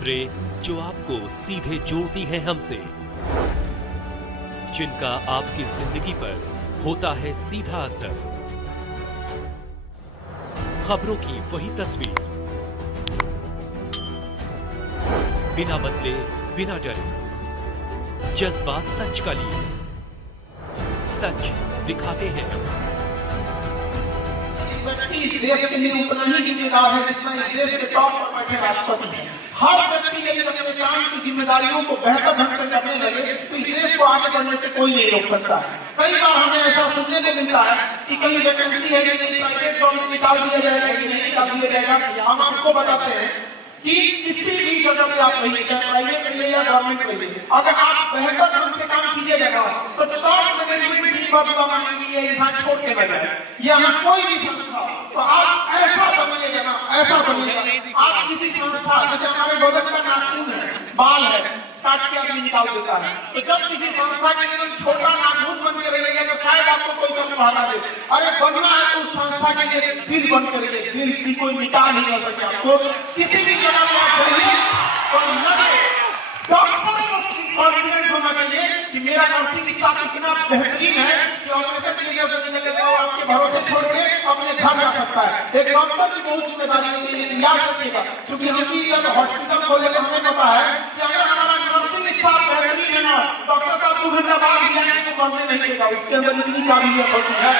खबरें जो आपको सीधे जोड़ती हैं हमसे, जिनका आपकी जिंदगी पर होता है सीधा असर। खबरों की वही तस्वीर, बिना बदले बिना डरे, जज्बा सच का लिए, सच दिखाते हैं। इस देश के लिए उतना ही जिम्मेदार है जितना इस देश के टॉप पर बैठे राष्ट्रपति हैं। हर व्यक्ति यदि अपने काम की जिम्मेदारियों को बेहतर ढंग से करने लगे तो इस देश को आगे बढ़ने से कोई नहीं रोक सकता है। कई बार हमें ऐसा सुनने को मिलता है कि कहीं वैकेंसी है कि नहीं, प्राइवेट जॉब में निकाल दिया जाएगा कि नहीं निकाल दिया जाएगा। हम आपको बताते हैं कि किसी भी जगह पे आप रहिए, चाहे प्राइवेट रहिए या गवर्नमेंट रहिए, अगर आप बेहतर ढंग से काम कीजिएगा तो टॉप मैनेजमेंट की बात मांगेंगे, ये इंसान छोड़ के न जाए। यहाँ कोई भी संस्था, तो आप ऐसा बनिएगा ना, ऐसा बनिएगा। आप किसी संस्था, जैसे हमारे बगल का नाखून है, बाल है, काट के आदमी निकाल देता है, तो जब किसी संस्था के लिए छोटा नाखून बन के रहेगा तो शायद आपको कोई कदम हटा दे। अरे बनना है तो उस संस्था के लिए दिल बंद करिए, दिल की कोई मिटा नहीं कर सके आपको। किसी भी जगह में आप रहिए तो लगे, डॉक्टर को कॉन्फिडेंस होना चाहिए कि मेरा नर्सिंग स्टाफ इतना बेहतरीन है कि ऑपरेशन के लिए आपके भरोसे छोड़ के अपने घर जा सकता है। एक डॉक्टर की बहुत जिम्मेदारी होती है, याद रखिएगा। क्योंकि हम हॉस्पिटल खोले तो हमें पता है कि अगर हमारा नर्सिंग स्टाफ बेहतरीन है ना, डॉक्टर साहब 2 घंटा बाद भी आएंगे तो बढ़ने नहीं देगा, उसके अंदर इतनी काबिलियत होती है।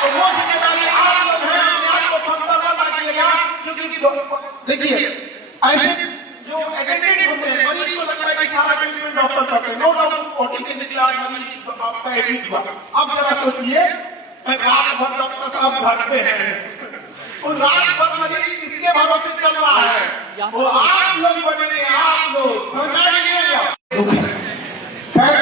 तो वो जिम्मेदारी आप लोग हैं, आपको फंसा लागिएगा। क्योंकि देखिए ऐसे जो अटेंडेंट होते हैं, मरीज को लगता है कि सारा ट्रीटमेंट डॉक्टर करते हैं। नो डाउट ओटी से निकला मरीज आपका एडमिट हुआ। अब जरा सोचिए, रात भर डॉक्टर साहब भागते हैं, और रात भर मरीज किसके भरोसे चल रहा है? वो आप लोग बने, आप लोग समझ लीजिए। खैर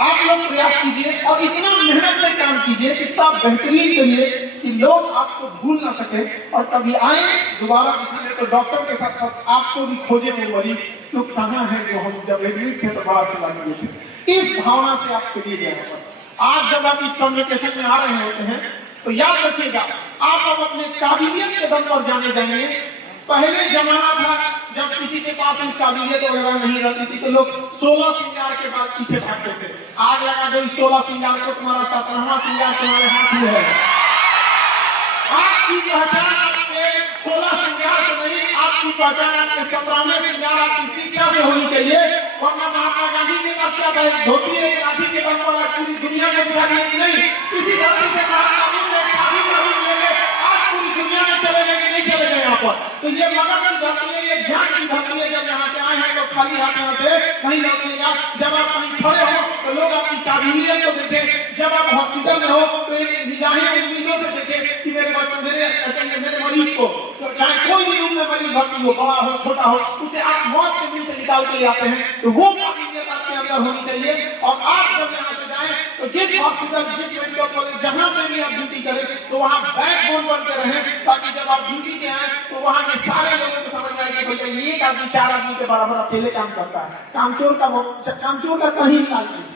आप लोग प्रयास कीजिए और इतना मेहनत से काम कीजिए, इतना बेहतरीन करिए कि लोग आपको भूल ना सके और कभी आए दोबारा दिखाने तो डॉक्टर के साथ साथ आपको भी खोजे वो मरीज तो कहाँ है जो हम जब एडमिट थे तो बड़ा सेवा किए थे। इस भावना से आपके लिए गया। आज जब आप इस कम्युनिकेशन में आ रहे होते हैं तो याद रखिएगा, आप अब अपने काबिलियत के दम पर जाने जाएंगे। पहले जमाना था जब किसी के पास काबिलियत वगैरह नहीं रहती थी तो लोग 16 श्रृंगार के बाद पीछे भागते थे। आग लगा दो 16 श्रृंगार को, तुम्हारा 17वां श्रृंगार तुम्हारे हाथ में है। आपकी पहचान आपके 16 श्रृंगार से नहीं, आपकी पहचान आपके 17वें श्रृंगार आपकी शिक्षा से होनी चाहिए। वरना महात्मा गांधी के पास क्या था, धोती है लाठी के दम पर पूरी दुनिया को दिखा दी नहीं। इसी धरती से पूरी दुनिया में चले गए कि नहीं चले गए यहाँ पर। तो ये मगध की धरती है, ये ज्ञान की धरती है। जब यहाँ से आए हैं तो खाली हाथ यहाँ से नहीं लौटिएगा। जब आप कहीं खड़े हो तो लोग आपकी काबिलियत को देखें। जब आप हॉस्पिटल में हो तो एक निगाहें उम्मीदों से देखें कि मेरे मरीज को, चाहे कोई भी रूम में मरीज भर्ती हो, बड़ा हो छोटा हो, उसे आप मौत के मुंह से निकाल के आते हैं। तो वो काबिलियत आपके अंदर होनी चाहिए। और आप जब यहाँ से जाए तो जिस हॉस्पिटल, जिस मेडिकल कॉलेज, जहाँ पे भी आप ड्यूटी करें तो वहाँ बैकबोन बनते रहे, ताकि जब आप ड्यूटी के आए तो वहाँ के सारे लोगों को समझ आए कि भैया एक आदमी 4 आदमी के बराबर अकेले काम करता है। कामचोर का कहीं इलाज नहीं।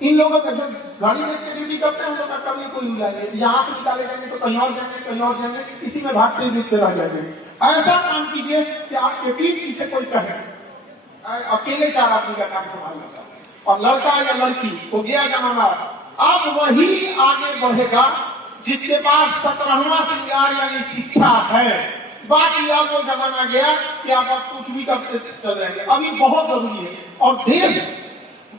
इन लोगों का जो गाड़ी देख के ड्यूटी करते हैं उन लोगों का कभी कोई इलाज नहीं। यहाँ से निकाले जाएंगे तो कहीं और जाएंगे, कहीं और जाएंगे, इसी में भागते हुए रह जाएंगे। ऐसा काम कीजिए कि आपके पीठ पीछे कोई कहे अकेले 4 आदमी का काम संभाल लेता है। और लड़का या लड़की हो गया जमाना, अब वही आगे बढ़ेगा जिसके पास 17वां श्रृंगार यानी शिक्षा है। बाकी अब वो जमाना गया कि आप कुछ भी करते चल रहे हैं। अभी बहुत जरूरी है और देश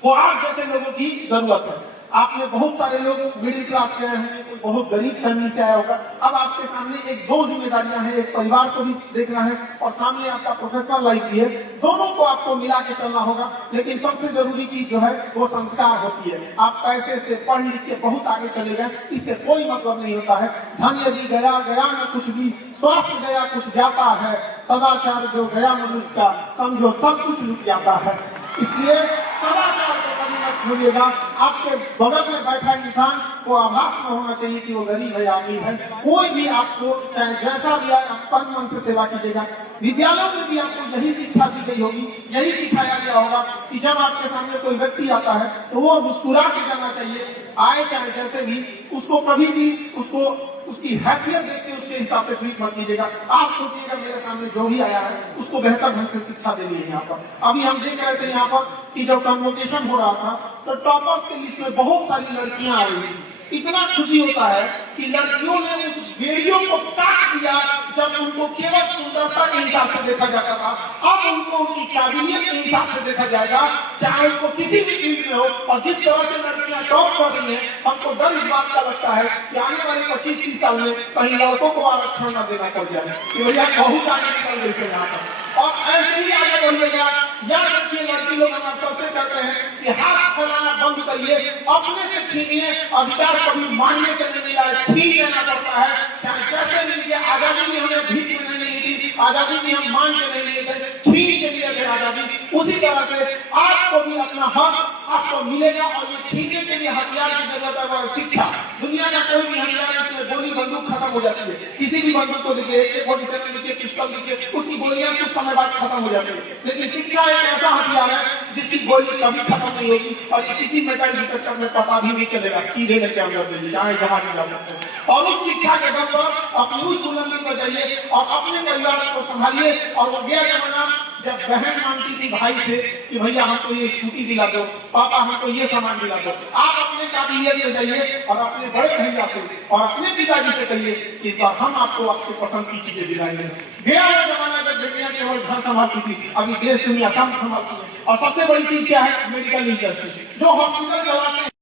को आप जैसे लोगों की जरूरत है। आपने बहुत सारे लोग मिडिल क्लास से आए हैं, कोई बहुत गरीब फैमिली से आया होगा। अब आपके सामने एक 2 जिम्मेदारियां हैं, एक परिवार को भी देखना है और सामने आपका प्रोफेशनल लाइफ भी है। दोनों को आपको मिला के चलना होगा। लेकिन सबसे जरूरी चीज जो है वो संस्कार होती है। आप पैसे से पढ़ लिख के बहुत आगे चले गए, इससे कोई मतलब नहीं होता है। धन यदि गया गया न कुछ भी, स्वास्थ्य गया कुछ जाता है, सदाचार जो गया मनुष्य का समझो सब कुछ लुट जाता है। इसलिए सदाचार को कभी मत भूलिएगा। आपके बगल में बैठा इंसान को आभास न होना चाहिए कि वो गरीब है या अमीर है। कोई भी आपको चाहे जैसा भी आए, आप तन मन से सेवा कीजिएगा। विद्यालयों में भी आपको यही शिक्षा दी गई होगी, यही सिखाया गया होगा कि जब आपके सामने कोई व्यक्ति आता है तो वो मुस्कुरा के जाना चाहिए। आए चाहे जैसे भी, उसको कभी भी उसको उसकी हैसियत देख के उसके हिसाब से ट्रीट मत कीजिएगा। आप सोचिएगा मेरे सामने जो भी आया है उसको बेहतर ढंग से शिक्षा देनी है। यहाँ पर अभी हम देख रहे थे यहाँ पर कि जब कन्वोकेशन हो रहा था तो टॉपर्स के लिस्ट में बहुत सारी लड़कियां आ रही थी। इतना खुशी होता है कि लड़कियों ने उस वीडियो को काट दिया जब उनको केवल सुंदरता के हिसाब से देखा जाता था। अब उनको उनकी काबिलियत के हिसाब से देखा जाएगा, चाहे उनको किसी भी फील्ड में हो। और जिस तरह से लड़कियां टॉप कर रही हैं, हमको डर इस बात का लगता है कि आने वाले 25-30 साल में कहीं लड़कों को आरक्षण न देना पड़ जाए कि भैया बहुत आगे निकल गई है यहाँ पर। और ऐसे ही आगे बढ़िएगा। याद रखिए लड़की लोग हम सबसे चाहते हैं कि हाथ फैलाना बंद करिए, अपने से छीनिए। अधिकार कभी मांगने से नहीं मिला है, छीन लेना पड़ता है। चाहे जैसे भी लीजिए, आजादी भी हमें भीख में नहीं ली थी, आजादी भी हम मांग के नहीं लिए थे, छीन के लिए थे आजादी। उसी तरह से आपको भी अपना हक आपको मिलेगा। और ये छीनने के लिए हथियार की जरूरत है, वो शिक्षा। दुनिया का कोई भी हथियार इसमें गोली बंदूक खत्म हो जाती है। किसी भी बंदूक को देखिए, AK-47 देखिए, पिस्टल देखिए, उसकी गोलियां कुछ समय बाद खत्म हो जाती है। लेकिन शिक्षा एक ऐसा हथियार है जिसकी गोली कभी खत्म नहीं होगी और ये किसी मेटल डिटेक्टर में पता भी नहीं चलेगा, सीधे लेके अंदर दे जाए जहां नहीं जा सकते। और उस शिक्षा के दम पर अपनी उस बुलंदी पर जाइए और अपने परिवार को संभालिए। और वो गया जमाना जब बहन मांगती थी भाई से कि भैया हमको ये स्कूटी दिला दो, पापा हमको ये सामान दिला दो। आप अपने काबिलियत में जाइए और अपने बड़े भैया से और अपने पिताजी से कहिए इस बार हम आपको आपके पसंद की चीजें दिलाएंगे। गया वो जमाना जब बेटियां केवल घर संभालती थी, अभी देश दुनिया सब संभालती है। और सबसे बड़ी चीज क्या है? Medical literacy. जो हॉस्पिटल चलाते हैं